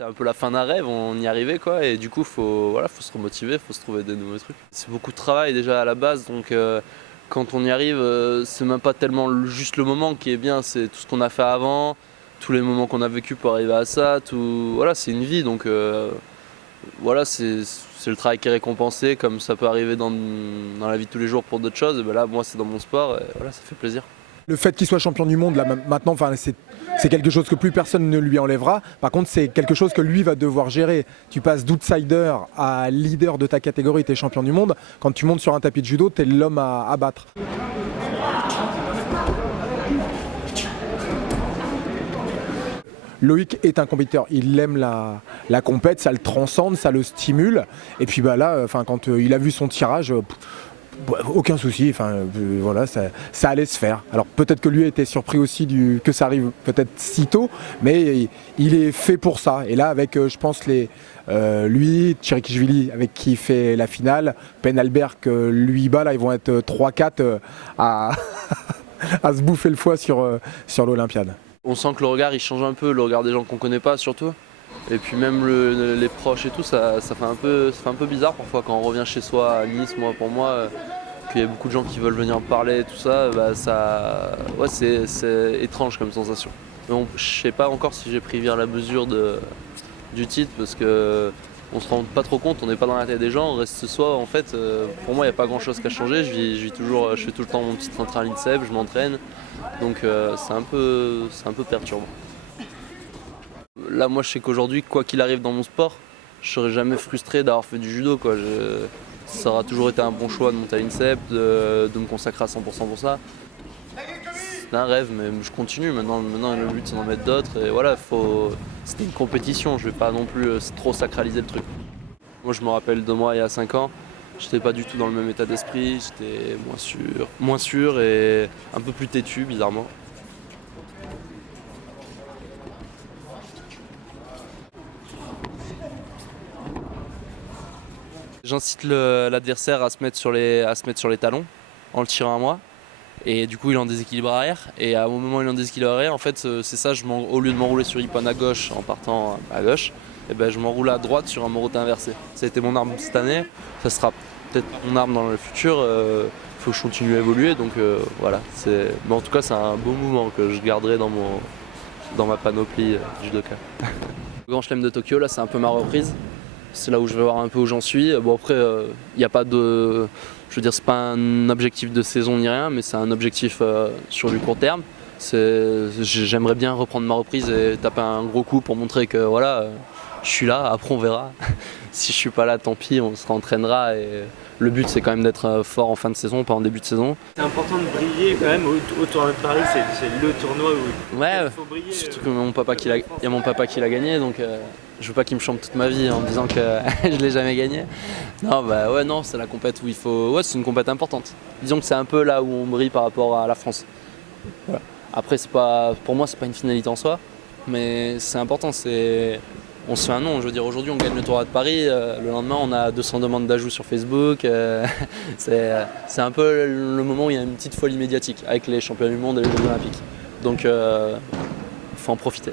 C'est un peu la fin d'un rêve, on y arrivait quoi, et du coup faut se remotiver, faut se trouver des nouveaux trucs. C'est beaucoup de travail déjà à la base, donc quand on y arrive, c'est même pas tellement juste le moment qui est bien, c'est tout ce qu'on a fait avant, tous les moments qu'on a vécu pour arriver à ça, tout voilà, c'est une vie, donc voilà, c'est le travail qui est récompensé, comme ça peut arriver dans la vie de tous les jours pour d'autres choses, et ben là moi c'est dans mon sport, et voilà, ça fait plaisir. Le fait qu'il soit champion du monde, là, maintenant, c'est quelque chose que plus personne ne lui enlèvera. Par contre, c'est quelque chose que lui va devoir gérer. Tu passes d'outsider à leader de ta catégorie, tu es champion du monde. Quand tu montes sur un tapis de judo, tu es l'homme à battre. Loïc est un compétiteur, il aime la compète, ça le transcende, ça le stimule. Et puis bah là, quand il a vu son tirage, aucun souci, voilà, ça allait se faire. Alors peut-être que lui était surpris aussi que ça arrive peut-être si tôt, mais il est fait pour ça. Et là, avec, je pense, lui, Tchirikichvili, avec qui il fait la finale, Penalberg, lui bat, là, ils vont être 3-4 à, à se bouffer le foie sur l'Olympiade. On sent que le regard il change un peu, le regard des gens qu'on connaît pas surtout. Et puis même les proches et tout, ça fait un peu bizarre parfois quand on revient chez soi à Nice, pour moi, qu'il y a beaucoup de gens qui veulent venir parler, tout ça, ouais, c'est étrange comme sensation. Mais je sais pas encore si j'ai pris bien la mesure du titre parce que on se rend pas trop compte, on n'est pas dans la tête des gens, on reste soi en fait. Pour moi il n'y a pas grand chose qui a changé, je fais tout le temps mon petit train-train à l'INSEP, je m'entraîne, donc c'est un peu perturbant. Là moi je sais qu'aujourd'hui quoi qu'il arrive dans mon sport, je serai jamais frustré d'avoir fait du judo quoi. Ça aura toujours été un bon choix de monter à l'INSEP, de me consacrer à 100% pour ça. C'est un rêve mais je continue, maintenant le but c'est d'en mettre d'autres et voilà, c'était une compétition, je vais pas non plus trop sacraliser le truc. Moi je me rappelle de moi il y a 5 ans, j'étais pas du tout dans le même état d'esprit, j'étais moins sûr et un peu plus têtu bizarrement. J'incite l'adversaire à se mettre sur les talons en le tirant à moi. Et du coup il est en déséquilibre arrière. Et à un moment où il est en déséquilibre arrière, en fait c'est ça, au lieu de m'enrouler sur Ippon à gauche en partant à gauche, et ben, je m'enroule à droite sur un morotin inversé. Ça a été mon arme cette année, ça sera peut-être mon arme dans le futur. Faut que je continue à évoluer, donc voilà. Mais en tout cas c'est un beau mouvement que je garderai dans ma panoplie judoka. Le Grand Chelem de Tokyo, là c'est un peu ma reprise. C'est là où je vais voir un peu où j'en suis. Bon après, il n'y a pas de... Je veux dire, c'est pas un objectif de saison ni rien, mais c'est un objectif sur du court terme. J'aimerais bien reprendre ma reprise et taper un gros coup pour montrer que voilà, je suis là, après on verra. Si je suis pas là, tant pis, on se rentraînera. Et le but c'est quand même d'être fort en fin de saison, pas en début de saison. C'est important de briller quand même au tournoi de Paris, c'est le tournoi où il faut briller. Surtout que il y a mon papa qui l'a gagné, donc je veux pas qu'il me chante toute ma vie en me disant que je l'ai jamais gagné. Non, non, c'est la compète où il faut... Ouais, c'est une compète importante. Disons que c'est un peu là où on brille par rapport à la France. Voilà. Après, pour moi, c'est pas une finalité en soi, mais c'est important, on se fait un nom. Je veux dire, aujourd'hui, on gagne le tournoi de Paris, le lendemain, on a 200 demandes d'ajout sur Facebook. C'est un peu le moment où il y a une petite folie médiatique avec les championnats du monde et les Jeux olympiques. Donc, faut en profiter.